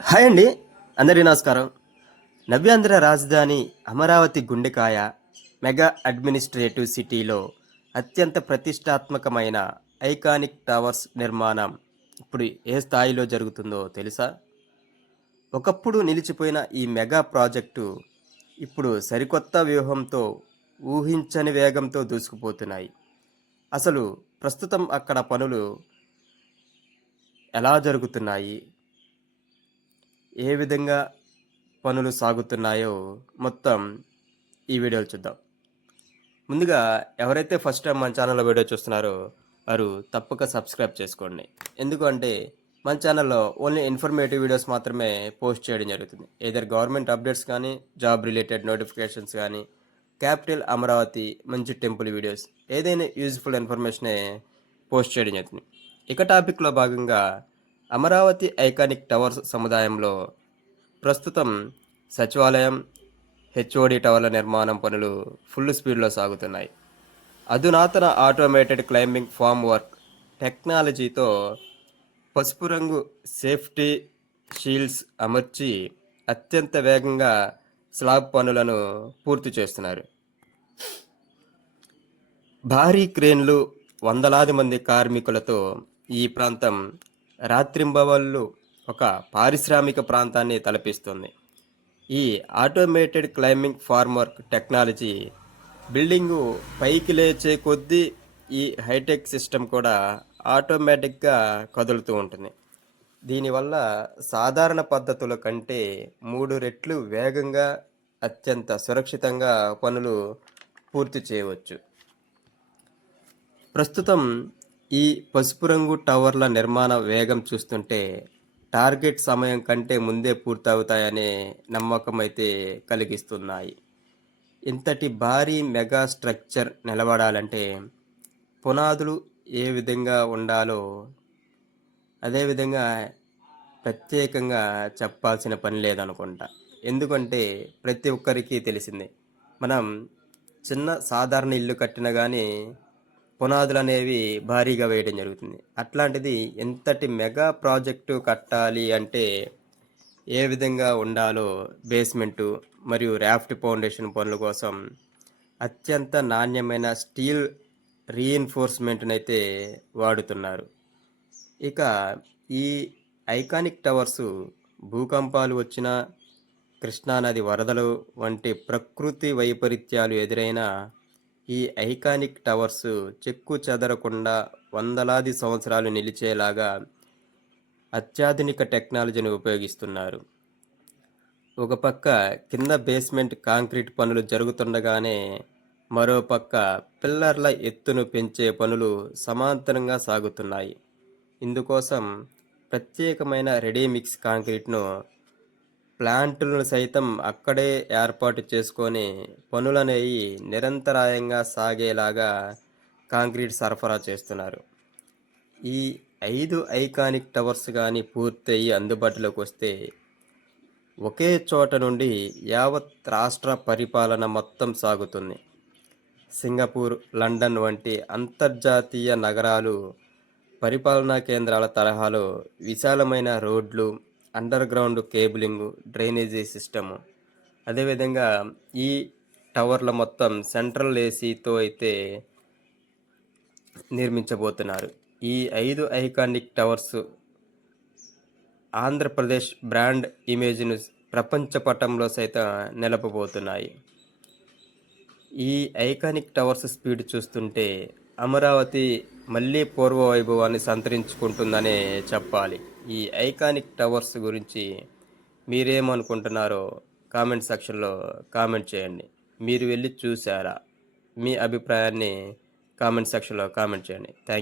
Hi అండి. అందరికీ నమస్కారం. నవ్యాంధ్ర రాజధాని అమరావతి గుండెకాయ మెగా అడ్మినిస్ట్రేటివ్ సిటీలో అత్యంత ప్రతిష్టాత్మకమైన ఐకానిక్ టవర్స్ నిర్మాణం ఇప్పుడు ఏ స్థాయిలో జరుగుతుందో తెలుసా? ఒకప్పుడు నిలిచిపోయిన ఈ మెగా ప్రాజెక్టు ఇప్పుడు సరికొత్త వ్యూహంతో ఊహించని వేగంతో దూసుకుపోతున్నాయి. అసలు ప్రస్తుతం అక్కడ పనులు ఎలా జరుగుతున్నాయి? ఏ విధంగా పనులు సాగుతున్నాయో మొత్తం ఈ వీడియోలో చూద్దాం. ముందుగా ఎవరైతే ఫస్ట్ టైం మన ఛానల్లో వీడియో చూస్తున్నారో వారు తప్పక సబ్స్క్రైబ్ చేసుకోండి. ఎందుకు అంటే మన ఛానల్లో ఓన్లీ ఇన్ఫర్మేటివ్ వీడియోస్ మాత్రమే పోస్ట్ చేయడం జరుగుతుంది. ఏదర్ గవర్నమెంట్ అప్డేట్స్ కానీ, జాబ్ రిలేటెడ్ నోటిఫికేషన్స్ కానీ, క్యాపిటల్ అమరావతి మంచి టెంపుల్ వీడియోస్, ఏదైనా యూజ్ఫుల్ ఇన్ఫర్మేషనే పోస్ట్ చేయడం జరుగుతుంది. ఇక టాపిక్లో భాగంగా అమరావతి ఐకానిక్ టవర్స్ సముదాయంలో ప్రస్తుతం సచివాలయం, హెచ్ఓడి టవర్ల నిర్మాణం పనులు ఫుల్ స్పీడ్లో సాగుతున్నాయి. అధునాతన ఆటోమేటెడ్ క్లైంబింగ్ ఫామ్ వర్క్ టెక్నాలజీతో పసుపు రంగు సేఫ్టీ షీల్డ్స్ అమర్చి అత్యంత వేగంగా స్లాబ్ పనులను పూర్తి చేస్తున్నారు. భారీ క్రేన్లు, వందలాది మంది కార్మికులతో ఈ ప్రాంతం రాత్రింబవళ్ళు ఒక పారిశ్రామిక ప్రాంతాన్ని తలపిస్తుంది. ఈ automated climbing formwork technology building పైకి లేచే కొద్దీ ఈ హైటెక్ సిస్టమ్ కూడా ఆటోమేటిక్గా కదులుతూ ఉంటుంది. దీనివల్ల సాధారణ పద్ధతుల కంటే 3 రెట్లు వేగంగా అత్యంత సురక్షితంగా పనులు పూర్తి చేయవచ్చు. ప్రస్తుతం ఈ పసుపు రంగు టవర్ల నిర్మాణ వేగం చూస్తుంటే టార్గెట్ సమయం కంటే ముందే పూర్తవుతాయనే నమ్మకం అయితే కలిగిస్తున్నాయి. ఇంతటి భారీ మెగా స్ట్రక్చర్ నిలబడాలంటే పునాదులు ఏ విధంగా ఉండాలో అదేవిధంగా ప్రత్యేకంగా చెప్పాల్సిన పని లేదనుకుంటా. ఎందుకంటే ప్రతి ఒక్కరికి తెలిసిందే, మనం చిన్న సాధారణ ఇల్లు కట్టినా కానీ పునాదులు అనేవి భారీగా వేయడం జరుగుతుంది. అట్లాంటిది ఎంతటి మెగా ప్రాజెక్టు కట్టాలి అంటే ఏ విధంగా ఉండాలో బేస్మెంటు మరియు రాఫ్ట్ ఫౌండేషన్ పనుల కోసం అత్యంత నాణ్యమైన స్టీల్ రీఎన్ఫోర్స్మెంట్ని అయితే వాడుతున్నారు. ఇక ఈ ఐకానిక్ టవర్సు భూకంపాలు వచ్చినా, కృష్ణానది వరదలు వంటి ప్రకృతి వైపరీత్యాలు ఎదురైనా ఈ ఐకానిక్ టవర్స్ చెక్కు చెదరకుండా వందలాది సంవత్సరాలు నిలిచేలాగా అత్యాధునిక టెక్నాలజీని ఉపయోగిస్తున్నారు. ఒక పక్క కింద బేస్మెంట్ కాంక్రీట్ పనులు జరుగుతుండగానే మరోపక్క పిల్లర్ల ఎత్తును పెంచే పనులు సమాంతరంగా సాగుతున్నాయి. ఇందుకోసం ప్రత్యేకమైన రెడీమిక్స్ కాంక్రీట్ను ప్లాంటులను సైతం అక్కడే ఏర్పాటు చేసుకొని పనులనేవి నిరంతరాయంగా సాగేలాగా కాంక్రీట్ సరఫరా చేస్తున్నారు. ఈ 5 ఐకానిక్ టవర్స్ కానీ పూర్తయి అందుబాటులోకి వస్తే ఒకే చోట నుండి యావత్ రాష్ట్ర పరిపాలన మొత్తం సాగుతుంది. సింగపూర్, లండన్ వంటి అంతర్జాతీయ నగరాలు పరిపాలనా కేంద్రాల తరహాలో విశాలమైన రోడ్లు, under ground cabling, drainage system, అదేవిధంగా ఈ టవర్ల మొత్తం సెంట్రల్ ఏసీతో అయితే నిర్మించబోతున్నారు. ఈ 5 ఐకానిక్ టవర్స్ ఆంధ్రప్రదేశ్ బ్రాండ్ ఇమేజ్ను ప్రపంచ పటంలో సైతం నిలపబోతున్నాయి. ఈ ఐకానిక్ టవర్స్ స్పీడ్ చూస్తుంటే అమరావతి మళ్ళీ పూర్వ వైభవాన్ని సంతరించుకుంటుందనే చెప్పాలి. ఈ ఐకానిక్ టవర్స్ గురించి మీరేమనుకుంటున్నారో కామెంట్ సెక్షన్లో కామెంట్ చేయండి. మీరు వెళ్ళి చూసారా? మీ అభిప్రాయాన్ని కామెంట్ సెక్షన్లో కామెంట్ చేయండి. Thank you.